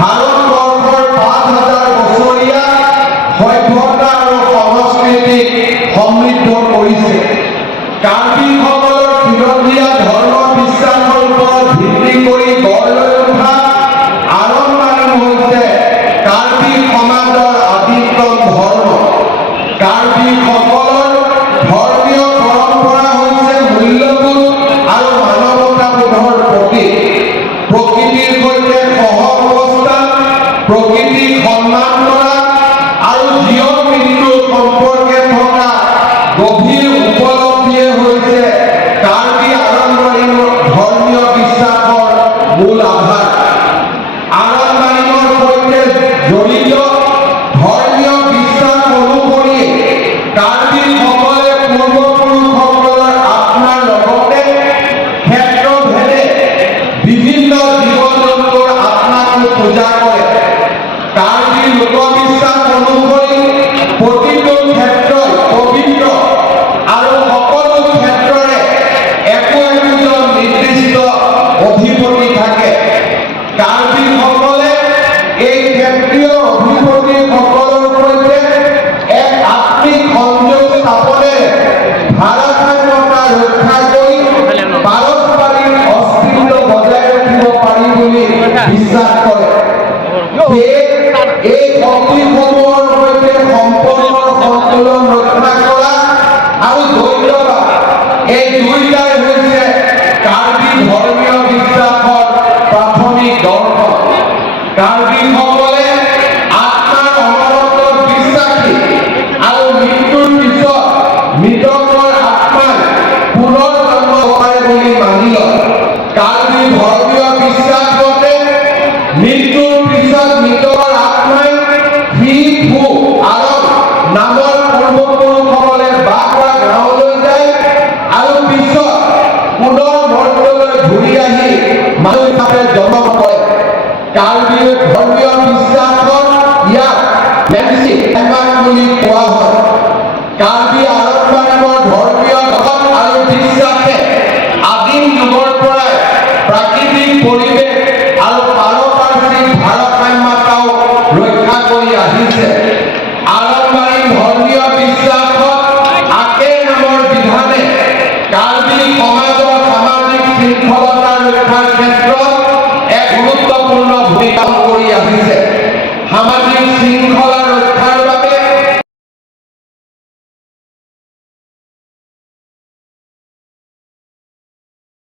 ভাৰতবৰ্ষৰ ৫,০০০ বছৰীয়া সভ্যতা গভীৰ উপলব্ধিয়ে হৈছে কাৰ্বি আংলঙৰ ধৰ্মীয় বিশ্বাসৰ মূল আধাৰ। আংলঙৰ সৈতে জড়িত ধৰ্মীয় বিশ্বাস অনুসৰি কাৰ্বিসকলে পূৰ্বপুৰুষসকলৰ আত্মাৰ লগতে ক্ষেত্ৰভেদে বিভিন্ন জীৱ-জন্তুৰ আত্মাকো পূজা কৰে। কাৰ্বি লোকবিশ্বাস অনুসৰি প্ৰতিটো ক্ষেত্ৰই পবিত্ৰ আৰু সকলো ক্ষেত্ৰৰে একোজন নিৰ্দিষ্ট অধিপতি থাকে। কাৰ্বিসকলে এই ক্ষেত্ৰীয় অধিপতিসকলৰ সৈতে এক আত্মিক সংযোগ স্থাপনেৰে ভাৰসাম্যতা ৰক্ষা কৰি পাৰস্পৰিক অস্তিত্ব বজাই ৰাখিব পাৰি বুলি বিশ্বাস কৰে। এই শক্তিসমূহৰ সৈতে সম্পৰ্ক সন্তুলন ৰক্ষা কৰা আৰু ধৈৰ্যবাদ, এই দুয়োটাই হৈছে কাৰ্বি ধৰ্মীয় বিশ্বাসৰ প্ৰাথমিক দৰ্শন। কাৰ্বিসকলে আত্মাৰ অমৰত্বত বিশ্বাসী আৰু মৃত্যুৰ পিছত মৃতকৰ আত্মাই পুনৰ জন্ম পাৰে বুলি মানি লয়। কাৰ্বি ধৰ্মীয় বিশ্বাস মতে মৃত্যুৰ পিছত মৃতকৰ আত্মাই ফি-ফু আৰব নামৰ পূৰ্বপুৰুষসকলে বাস কৰা গাঁৱলৈ যায় আৰু পিছত পুনৰ মৰ্ত্যলৈ ঘূৰি আহি মানুহ হিচাপে জন্ম কৰে। কাৰ্বি ধৰ্মীয় বিশ্বাসত ইয়াক মেনচি এমাক বুলি কোৱা হয়। কাৰ্বি আংলঙৰ ধৰ্মীয় জগত আৰু বিশ্বাসে আদিম যুগৰ পৰাই প্ৰাকৃতিক পৰিৱেশ আৰু পাৰিপাৰ্শ্বিক ভাৰসাম্যতাও ৰক্ষা কৰি আহিছে। আংলঙৰ ধৰ্মীয় বিশ্বাসত আকে নামৰ বিধানে কাৰ্বি সমাজৰ সামাজিক শৃংখলতা ৰক্ষাৰ ক্ষেত্ৰত এক গুৰুত্বপূৰ্ণ ভূমিকা পালন কৰি আহিছে। সামাজিক শৃংখলা